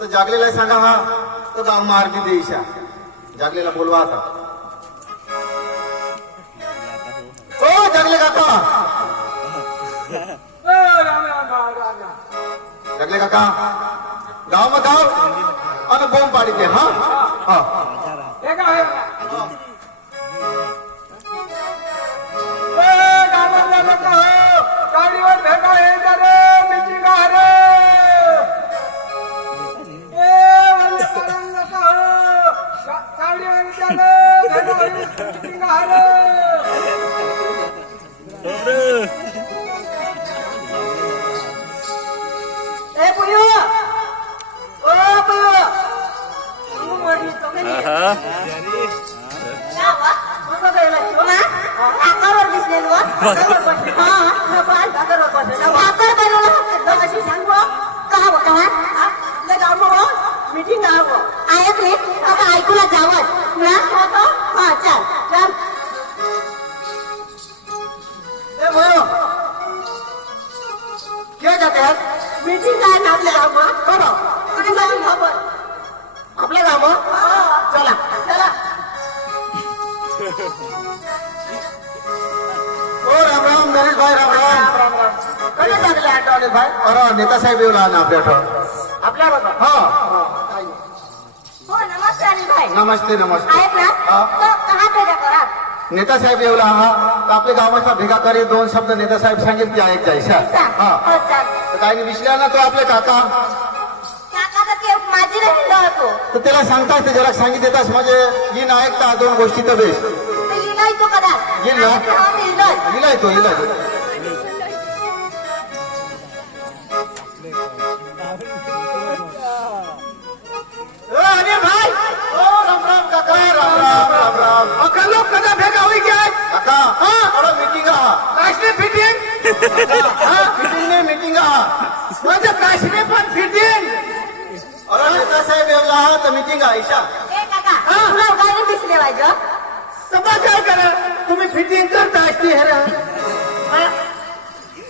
तर जागलेला सांगा हा तो गाव मार्गी देईशा जागलेला बोलवा आता ओ जागले काका जागले काका गाव मग गाव आणि बोंब पाडी दे हा हा गाडीवर भेटा मीटिंग आहे मीटिंग ऐकले आता ऐकूला जावं तुला हा चल चल क्या जाते हैं मीटिंग आहे ना आपल्या गावात बरं आपल्या गाव चला चला ओ राम राम नरेश भाई राम राम कधी लागले आठवले भाई अरे नेता साहेब येऊ ना आपल्या आठवण आपल्या बघा हा हो नमस्ते अनिल भाई नमस्ते नमस्ते आहेत ना तो कहा भेटा करा नेता साहेब येऊ हा तर आपल्या गावाचा भेगा करी दोन शब्द नेता साहेब सांगितले आहेत जायचा हा हो चल तर काही विसरला ना तो आपले काका काका तर ते माझी राहिलो होतो तर त्याला सांगतास ते जरा सांगित देतास म्हणजे येईन ऐकता दोन गोष्टी तर बेस ते इलाय तो कदा येईल ना इलाय इलाय तो अनिल भाई ओ राम राम काका राम राम राम राम अकलो कदा भेगा होई काय काका हा अरे मीटिंग हा काशने फिटिंग हा मीटिंग ने मीटिंग हा म्हणजे काशने पण फिटिंग अरे नेता साहेब येऊ हा तर मीटिंग हा ईशा ए काका तुला गाडी दिसले पाहिजे सभा काय करा तुम्ही फिटिंग करता असती हे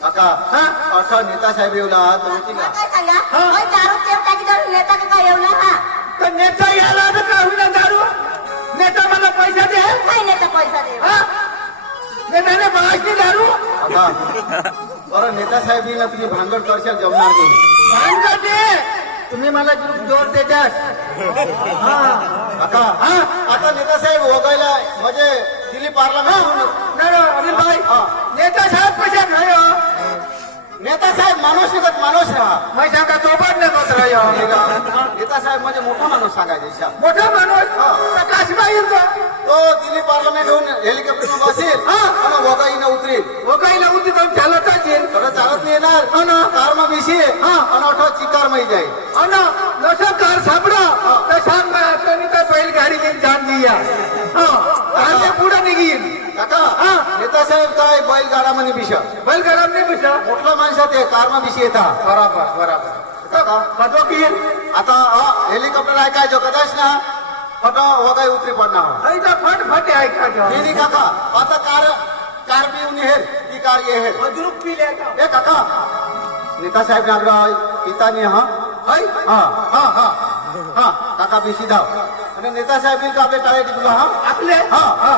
काका हा असं नेता साहेब येऊ हा तर मीटिंग हा काय सांगा ओय दारू केव टाकी दारू नेता का येवला हा तर नेता यायला तर का होईना दारू नेता मला पैसा दे काय नेता पैसा दे हा नेताने मागणी दारू काका अरे नेता साहेब येईल ना तुम्ही भांगड करशाल जमणार नाही भांडा दे तुम्ही मला जोर देतात काका हा आता नेता साहेब वगैरे म्हणजे दिल्ली पार्लमेंट नाही अनिल भाई हा. नेता साहेब पैसा नाही हो नेता साहेब माणूस निघत माणूस हा मैं सांगा चौपट नाही होत राहिलो नेता साहेब म्हणजे मोठा माणूस सांगायचा मोठा माणूस तर काशीबाई येईल का तो दिल्ली पार्लमेंट होऊन हेलिकॉप्टर बसेल आणि वगाईनं उतरेल वकाईला उती जाऊन चालतच येईल थोडं चालत नाही येणार कार मग विशी आणि ऑटो चिकार मै जाईल अन नसं कार सापडा तर सांग त्यांनी तर बैल गाडी घेऊन जाण दिया आणि पुढे निघील काका नेता साहेब काय बैलगाडामध्ये विषय बैलगाडा नाही बसा कुठला माणसात आहे कार मग विशी येतात बराबर बराबर काका कधो की आता हेलिकॉप्टर ऐकायचो कदाच ना फटो वगाई उतरी पडणार इथं फट फटे ऐका नाही काका आता कार बी येऊन हेर ती कार ये हेर मजरूप पिले ए काका नेता साहेब नागरा पितानी हा हाय हा हा हा हा काका बेसी धाव आणि नेता साहेब येईल का आपले टाळे टिकला हा आपले हा हा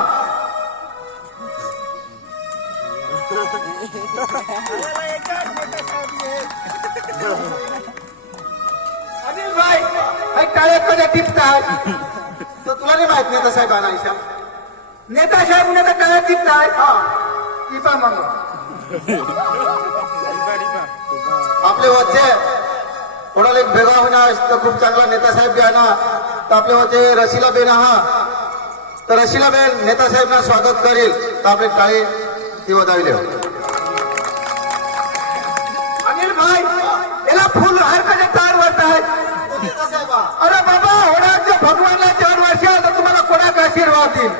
अनिल भाई हाय टाळे कधी टिपतात तर तुला नाही माहित नेता साहेब आणायच्या नेता साहेब उन्हे तर टाळे टिपतात टिपा मग आपले वच्चे कोणाला एक भेगा होणार तर खूप चांगला नेता साहेब घ्या ना तर आपले वच्चे रशीला बेन हा तर रशीला बेन नेता साहेबांना स्वागत करेल तर आपले टाळे ती वदाविले अनिल भाई याला फुल हार कधी तार वाटतात नेता साहेब हा. अरे बाबा होणार भगवानला 4 वर्ष आता तुम्हाला कोणाक आशीर्वाद देईल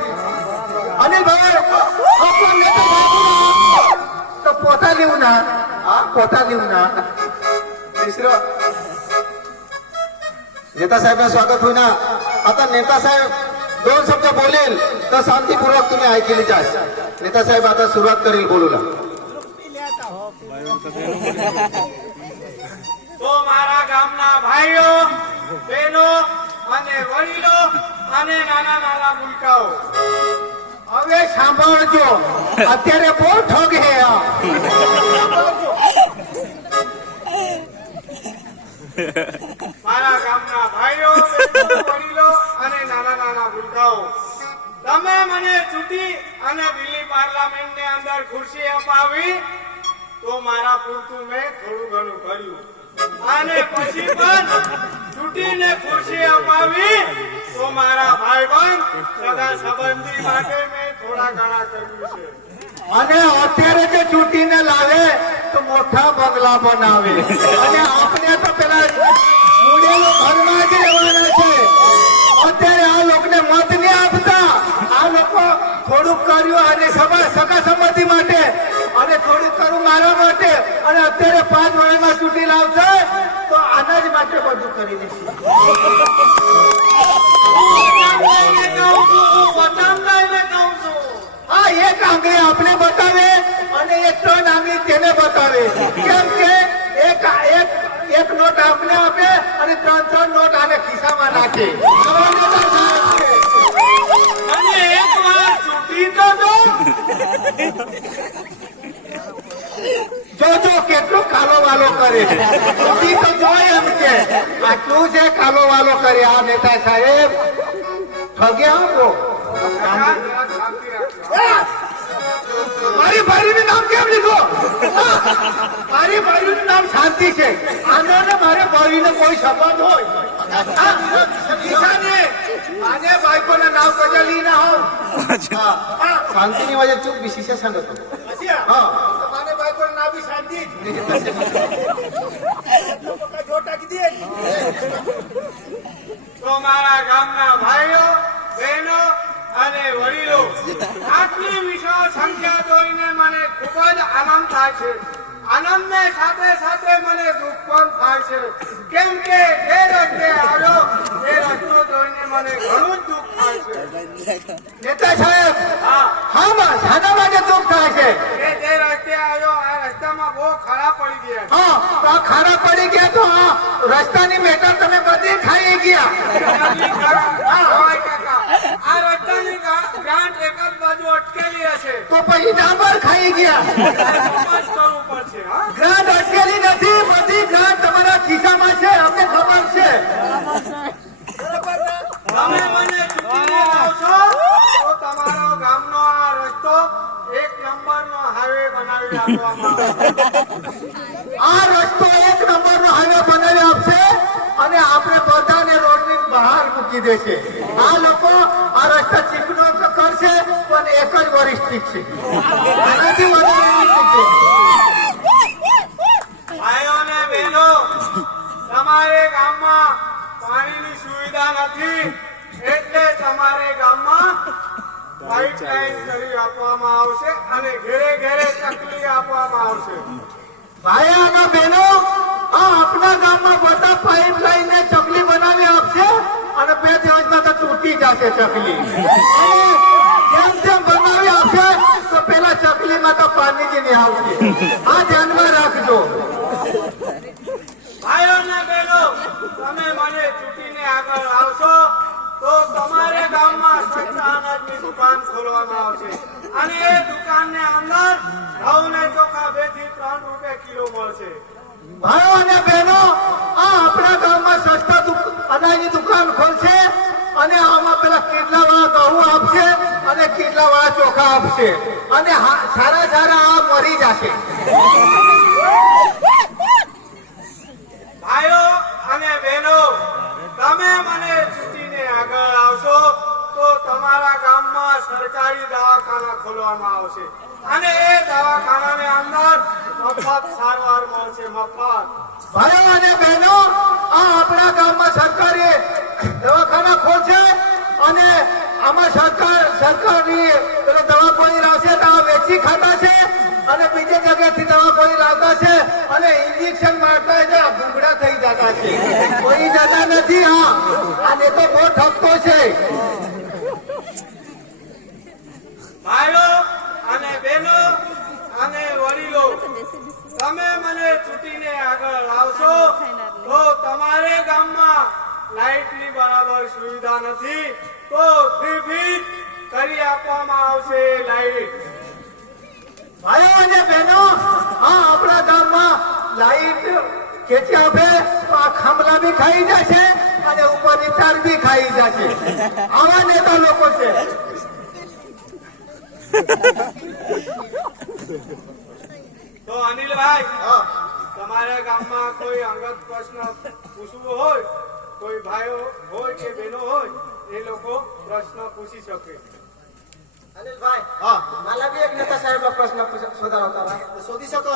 अनिल भाई आपण नेता साहेब तर पोता लिहू ना पोता लिहू ना तिसरं नेता साहेबांना स्वागत होईना आता नेता साहेब 2 शब्द बोलेल तर शांतीपूर्वक तुम्ही ऐकली जास नेता साहेब आता सुरुवात करेल बोलूला तो मारा गामना भाईओ વડીલો અને નાના નાના ભૂલકાઓ, હવે સાંભળજો, અત્યારે બહુ ઠગ હે આ. મારા ગામના ભાઈઓ, બહેનો, વડીલો અને નાના નાના ભૂલકાઓ, તમે મને ચૂંટી અને દિલ્હી પાર્લામેન્ટની અંદર ખુરશી અપાવી તો મારા પૂરતું મેં થોડું ઘણું કર્યું, અને પછી પણ ચૂંટીને ખુરશી અપાવી તો મારા ભાઈબંધ સગા સંબંધી માટે મેં થોડા ઘણા કર્યું છે. અને અત્યારે જે ચૂંટીને લાવે તો મોટા બંગલા બનાવે, અને આપણે તો પેલા મુડેલો ઘરમાં જ રહેવાના છે. અત્યારે આ લોકોને મત નહીં આપતા. આ લોકો થોડુંક કર્યું અને સગા સંબંધી માટે, અને થોડુંક કર્યું મારા માટે, અને અત્યારે 5 વર્ષમાં ચૂંટી લાવશે તો આના જ માટે બધું કરી દેશે. હા, એક આંગળી આપણે બતાવે અને એક 3 આંગળી તેને બતાવે. કેમ કે એક નોટ આપણે આપે અને 3 નોટ આને ખિસ્સામાં નાખે. અને એકવાર ચૂંટી તો જો. જોજો કેટલું કાલો વાલો કરે. ચૂંટી તો જોય એમ કે આટલું છે કાલો વાલો કરે આ નેતા સાહેબ. ઠગ્યા બહુ. મારી ભાઈનું નામ કેમ લીધો? મારી ભાઈનું નામ શાંતિ છે. આનો ને મારે ભાઈને કોઈ સંબંધ હોય આને બાઈકોના નામ કજલી ના હોય. શાંતિની વજह ચૂપ વિશેષ सांगत होतो. હા, મારે બાઈકોના નામ બી શાંતિ જોટા કીધી. તો મારા ગામના ભાઈઓ, બહેનો અને વડીલો, આટલી વિશાળ સંખ્યા જોઈને મને ખૂબ જ આનંદ થાય છે. આનંદને સાથે સાથે મને દુઃખ પણ થાય છે. કેમ કે જે રસ્તે આવ્યો એ રસ્તો જોઈને મને ઘણું જ દુઃખ થાય છે. નેતા સાહેબ, હા, હા, શાના માટે દુઃખ થાય છે? કે જે રસ્તે આવ્યો આ રસ્તામાં બહુ ખાડા પડી ગયા છે. હા, તો આ ખાડા પડી ગયા તો આ રસ્તાની મેટર તમે બધી ખાઈ ગયા. જવાય કાકા, આ રસ્તાની ગ્રાન્ટ એક જ બાજુ અટકેલી હશે. તો પછી ડાંબર ખાઈ ગયા. સમજ કરવું પડશે. હા, ગ્રાન્ટ અટકેલી નથી, બધી ગ્રાન્ટ તમારા ખિસ્સામાં છે, અમને ખબર છે. તમે મને ચૂંટીને લાવશો તો તમારો ગામનો આ રસ્તો 1 નંબરનો હાઈવે બનાવી આપવામાં આવશે. આ રસ્તો 1 નંબરનો હાઈવે બનાવી આપશે અને આપણે બધાને રોડની બહાર મૂકી દેશે. આ લોકો આ રસ્તા ચીકણો તો કરશે પણ એક જ વરિષ્ઠ છે. આનાથી વધારે નહીં શીખે. ભાઈઓ અને બહેનો, તમારે ગામમાં પાણીની સુવિધા નથી એટલે તમારે ગામમાં પાઇપલાઇન કરી આપવામાં આવશે અને ઘેરે ઘેરે ચકલી આપવામાં આવશે. ભાઈ અને બહેનો, આ આપણા ગામમાં બધા પાઇપલાઇન ને ચકલી બનાવી આપશે અને 2 દિવસમાં તો તૂટી જશે ચકલી. અને જેમ જેમ બનાવી આપશે તો પેલા ચકલીમાં તો પાણી જ નહીં આવશે. આ ધ્યાનમાં રાખજો. ભાઈઓ અને બહેનો, તમે મને ચૂંટીને આગળ આવશો તો તમારે ગામમાં સસ્તા અનાજની દુકાન ખોલવામાં આવશે અને એ દુકાનને અંદર ઘઉં ને ચોખા 2 થી 3 રૂપિયા કિલો મળશે. ભાઈઓ અને બહેનો, આ આપણા ગામમાં સસ્તા અનાજની દુકાન ખોલશે અને આમાં પેલા કિડલાવાળા ઘઉં આપશે અને કિડલાવાળા ચોખા આપશે અને સારા સારા આ મરી જશે. ભાઈઓ અને બહેનો, તમે મને ચૂંટીને આગળ આવશો તો તમારા ગામમાં સરકારી દવાખાના ખોલવામાં આવશે અને એ દવાખાનાની અંદર મફત સારવાર મળશે. મફત. ભાઈઓ અને બહેનો, આ આપણા ગામમાં સરકારી દવાખાના ખોલશે અને આમાં સરકારની દવા કોઈ લાવશે તો આ વેચી ખાતા છે અને બીજી જગ્યાથી દવા કોઈ લાવતા છે અને ઇન્જેક્શન મારતા છે, ગુંગડા થઈ જતા છે. કોઈ જતા નથી. હા, આને તો બહુ ઠપકો છે. ભાઈઓ અને બહેનો અને વડીલો, તમે મને ચૂંટીને આગળ આવશો તો તમારે ગામમાં લાઇટની બરાબર સુવિધા નથી તો 3 ફીટ કરી આપવામાં આવશે લાઇટ. ભાઈઓ અને બહેનો, આ આપણા ગામમાં લાઈટ ખેંચી આપે તો આ ખાંભલા બી ખાઈ જશે અને ઉપરની તાર બી ખાઈ જશે. આવા નેતા લોકો છે. તો અનિલભાઈ, તમારા ગામમાં કોઈ અંગત પ્રશ્ન પૂછવો હોય, કોઈ ભાઈઓ હોય કે બહેનો હોય, એ લોકો પ્રશ્ન પૂછી શકે. અનિલભાઈ, માલા બી એક નેતા સાહેબનો પ્રશ્ન શોધારો હતા. શોધી શકો?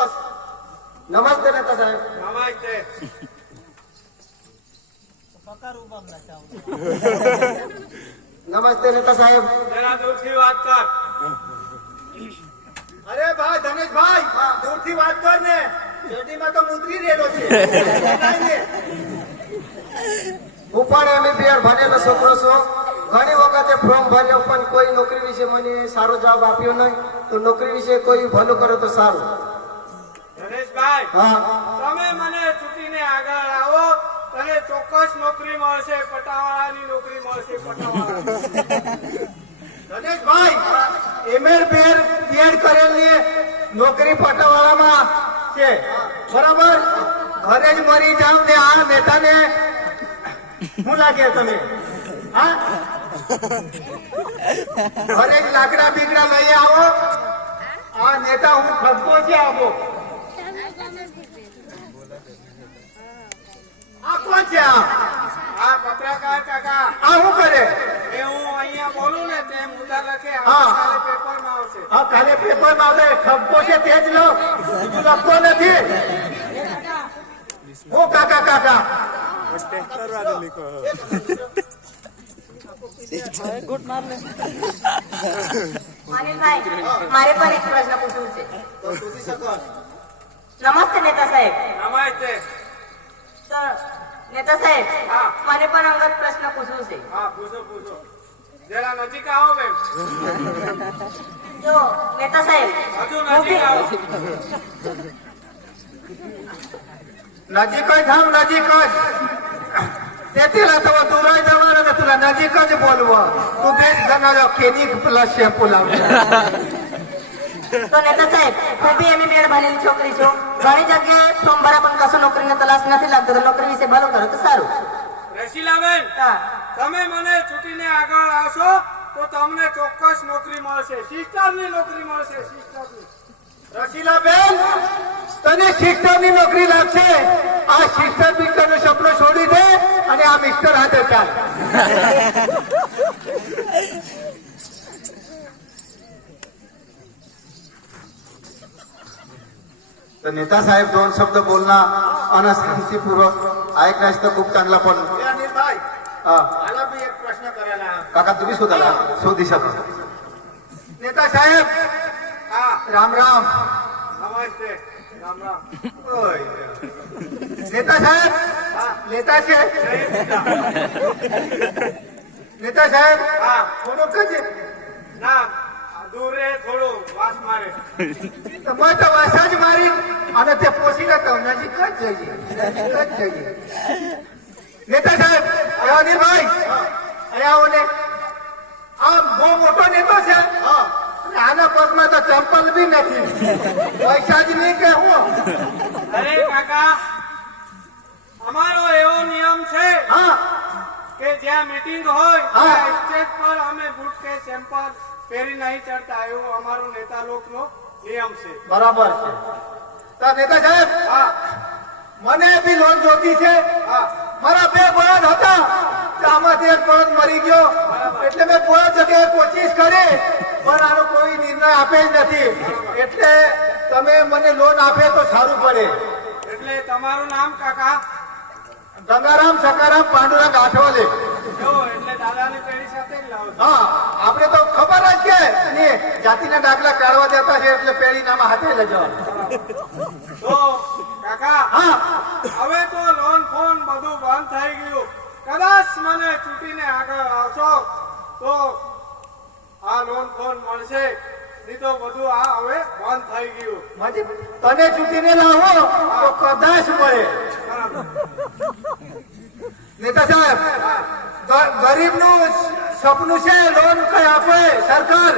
નમસ્તે નેતા સાહેબ. નમસ્તે. નમસ્તે નેતા સાહેબ. જરા દૂરથી વાત કર. અરે ભાઈ ધનેશભાઈ, દૂરથી વાત કર ને. શેરડીમાં તો મુદ્રી રહેલો છે. હું પણ MBA ભણેલો છોકરો છું. ઘણી વખતે ફોર્મ ભર્યો પણ કોઈ નોકરી વિશે મને સારો જવાબ આપ્યો નહીં. તો નોકરી વિશે કોઈ ભલું કરો તો સારું. ધનેશભાઈ, હા, તમે મને ચૂંટીને આગળ આવો, તને ચોક્કસ નોકરી મળશે. પટાવાળાની નોકરી મળશે. પટાવાળા. ધનેશભાઈ, એમએડ બીએડ કરેલી નોકરી પટાવાળામાં છે, બરાબર? ઘરે જ મરી જાવ ને આ નેતાને શું લાગે તમે? હા, ઘરે જ લાકડા બીકડા લઈ આવો. આ નેતા હું ખપતો છે. આવો, આ કોણ છે? આ પત્રકાર કાકા, આ શું કરે? એ હું અહીંયા બોલું ને તે મુદ્દા લખે. હા. કાલે પેપરમાં આવશે. આ કાલે પેપરમાં આવે. ખપતો છે તે જ લો, બીજું લખતો નથી. હું કાકા કાકા અનિલભાઈ, મારે પણ એક પ્રશ્ન પૂછવું છે. તો શોધી શકો? નમસ્તે નેતા સાહેબ. નમસ્તે. તો નેતા સાહેબ, હા. મને પણ અંગત પ્રશ્ન પૂછવું છે. હા, પૂછો પૂછો. જરા નજીક આવો બેન. જો નેતા સાહેબ, હજુ હું નજીક આવો. નજીક જ થામ, નજીક જ. તેલા તો દૂર જ જવાનું ને તુલા નજીક જ બોલવું. તું બેન જનારો કેની પ્લસ શેમ્પુ લાવજો. તો નેતા સાહેબ, હું બી MBA ભણેલી છોકરી છું. ઘણી જગ્યાએ ફોર્મ ભરા પણ કશું નોકરીનો તલાશ નથી લાગતો. તો નોકરી વિશે ભલું કરો તો સારું. રસીલાબેન, હા, તમે મને ચૂંટીને આગળ આવશો તો તમને ચોક્કસ નોકરી મળશે. સિસ્ટરની નોકરી મળશે. સિસ્ટરની. રસીલાબેન, તને શિક્ષકની નોકરી લાગશે. આ શિક્ષક મિસ્ટરનું સપનું છોડી દે અને આ મિસ્ટર હાથે ચાલ. तर नेता साहेब 2 शब्द बोलणं आणि शांतीपूर्वक ऐकण्यास तर खूप चांगला. पण અનિલભાઈ, हा, मला बी एक प्रश्न करायला. काका तुम्ही शोधाला शोधी શકો? नेता साहेब, હા, राम राम. નમસ્તે. રામ રામ. ઓય. नेता साहेब, नेता છે. नेता साहेब, હા, થોડુંક જ ના, દૂર રહે, થોડું વાસ મારે. તમે તો વાસા જ મારી અને તે પોસીને તો નજીક જ જઈએ. નજીક જ જઈએ. નેતા સાહેબ, એ અનિલભાઈ, અહીંયા આવો ને. આ બહુ મોટો નેતો છે. हा, અને આના પગમાં તો ચંપલ બી નથી. પૈસા જ નહીં કે હું. અરે કાકા, અમારો એવો નિયમ છે હા, કે જ્યાં મીટિંગ હોય હા. ત્યાં સ્ટેજ પર અમે બૂટ કે સેમ્પલ પહેરી નહીં ચડતા. એવું અમારો નેતા લોકનો નિયમ છે. બરાબર છે. તો નેતા સાહેબ, હા, મને બી લોન જોતી છે. હા. મારા 2 બળદ હતા, તો આમાંથી એક બળદ મરી ગયો. એટલે મેં કોઈ જગ્યાએ કોશિશ કરી પણ આનો કોઈ નિર્ણય આપે જ નથી. એટલે તમે મને લોન આપે તો સારું પડે. એટલે તમારું નામ કાકા? ગંગારામ સકારામ પાંડુરંગ આઠવલે. જો એટલે દાદાની પેઢી સાથે જ લાવો છો. હા, આપણે તો ખબર જ કે ને જાતિના દાખલા કાઢવા દેતા છે એટલે પેઢી નામ હાથે લઈ જવા. તો કાકા, હા, હવે તો લોન ફોન બધું બંધ થઈ ગયું. કદાચ મને ચૂંટીને આગળ આવશો તો આ લોન ફોન મળશે. નહીં તો બધું આ હવે બંધ થઈ ગયું. મને તને ચૂંટીને લાવો તો કદાચ મળે. બરાબર. નેતા સાહેબ ગરીબનું સપનું છે લોન કઈ આપે સરકાર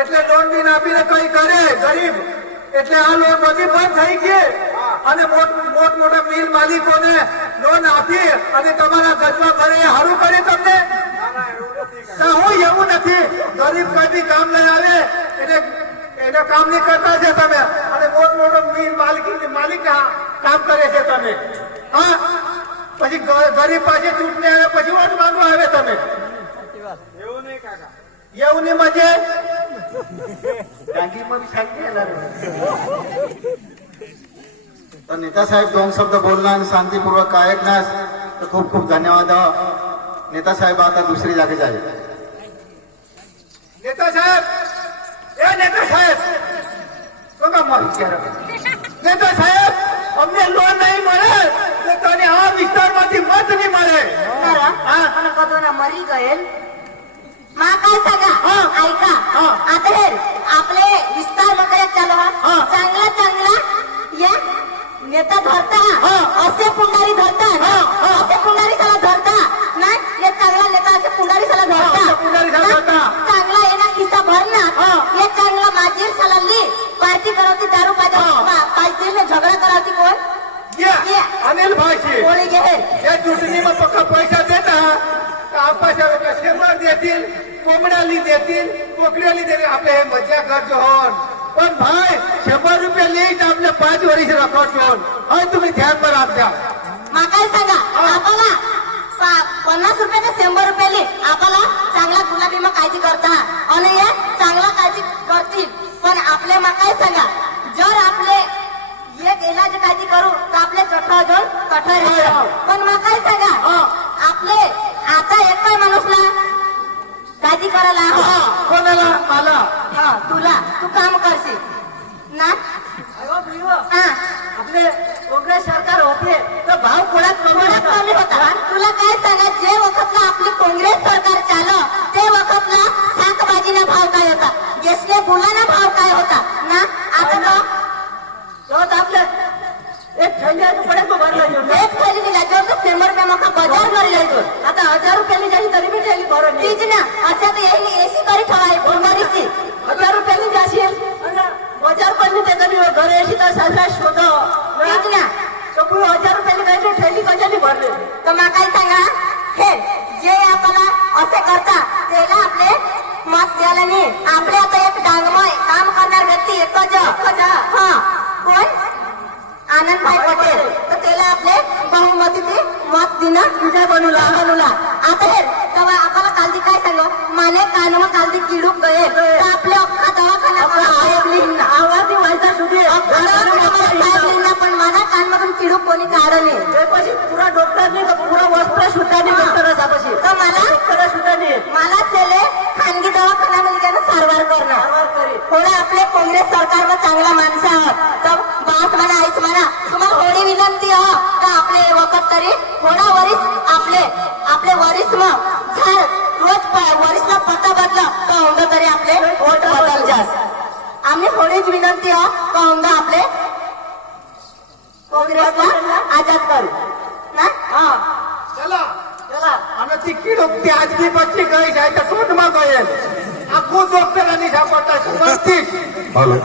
એટલે લોન બી આપીને કઈ કરે ગરીબ એટલે આ લોન બધી બંધ થઈ ગઈ અને મોટા મિલ માલિકોને લોન આપી અને તમારા ગજવા ભરે સારું કરે તમને હું એવું નથી ગરીબ કઈ બી કામ લઈ આવે એટલે એને કામ નહીં કરતા છે તમે અને મોટો મિલ માલિક કામ કરે છે તમે હા પછી ગરીબ પાસે ચૂંટણી આવે પછી વોટ માંગવા આવે તમે એવું નહીં કાકા એવું નહીં મજે ડાંગીમાં બી શાંતિ तर नेता साहेब 2 शब्द बोलणार आणि शांतीपूर्वक ऐकण्यास तर खूप खूप धन्यवाद. नेता साहेब आता दुसरी जागी जाईल. નેતા સાહેબ એ નેતા સાહેબ તો કામ મારું ક્યારે નેતા સાહેબ અમને લોન નહીં મળે તો તને આ વિસ્તારમાંથી મત નહીં મળે आणि कधोना मरी गયેલ मा काय सांगा ऐका आता हे आपले विस्तार वगैरे चालू चांगला चांगला या नेता धरता असे पुंडारी धरता असे पुंडारी साला धरता नाही हे चांगला नेता असे पुंडारी साला धरता चांगला येणार खिस्सा भरणार हे चांगला माझी सालाली पार्टी करावती दारू पाहिजे ने झगडा करावती कोण अनिल भाई कोणी घे या चूंटणीમાં पक्का पैसा देता आपाच्या शेमर देतील कोंबड्याली देतील कोकड्याली देतील आपले हे मजा करतो होन पण भाई 100 रुपये लिहित आपले 5 वर्ष रखवतो होय तुम्ही ध्यान राखा मा काय सांगा आपला 50 रुपये का 100 रुपये ली आपला चांगला गुलाबी मग काळजी करता आणि हे चांगला काळजी करतील पण आपले मा काय सांगा जर आपले एक इलाज काळजी करू तर आपले कठोर जोड कठोर पण मग काय सांगा आपले आता एक माणूसला काळजी करायला कोणाला मला तुला तू काम करशील ना आपले काँग्रेस सरकार होते तर भाव कोणात कमी होता तुला काय सांगा जे वखतला आपली काँग्रेस सरकार चालू ते वखतला शाकभाजीना भाव काय होता गॅसने गुलाना भाव काय होता ना आता तो आपलं एक थैली पडे तो भरला एक थैली दिला जो तो 100 रुपये मका बाजार भरी जायचो आता 1000 रुपयाली जाई तरी बी थैली भरून तीच ना अशा तर यही एसी करी ठेवाय बोंबारीची 1000 रुपयाली जाशील बाजार पण ते तरी घरे एसी तर साजरा शोधो तीच ना तो 1000 रुपयाली जायचो थैली कशाली भरले तर मा काय सांगा हे जे आपल्याला असे करता त्याला आपले मत द्यायला नाही आपले आता एक डांगमय काम करणार व्यक्ती एकच हा कोण आनंदभाई पटेल तर त्याला आपले बहुमतीचे मत दिनं विजय बनवला आता हे तेव्हा आपल्याला कालदी काय सांगो माने कानमा कालदी किडूक गये तर आपले अख्खा दवाखाना आवाज व्हायचा सुधे पण माना कानमधून किडूक कोणी काढले પછી पुरा डॉक्टर ने तर पुरा वस्त्र सुटाने डॉक्टर असापाशी तर मला डॉक्टर सुटाने मला चले खानगी दवाखान्यामध्ये गेलं सारवार करणार थोडं आपले काँग्रेस सरकारवर चांगला माणसं आहोत तर बास म्हणा आईच म्हणा तुम्हाला होडी विनंती हो का आपले वखत तरी थोडा वरीस आपले वरीस मग झाड रोज वरीसला पत्ता बदला तर होंदा तरी आपले वोट बदल जास्त आम्ही थोडीच विनंती हो का होंदा आपले काँग्रेसला आजाद करू ना चला અને તી કીડો ત્યાજની પછી ગઈ જાય તો કોર્ટમાં ગયેલ આખું ડોક્ટરની સાપડતા સમજતી हॅलो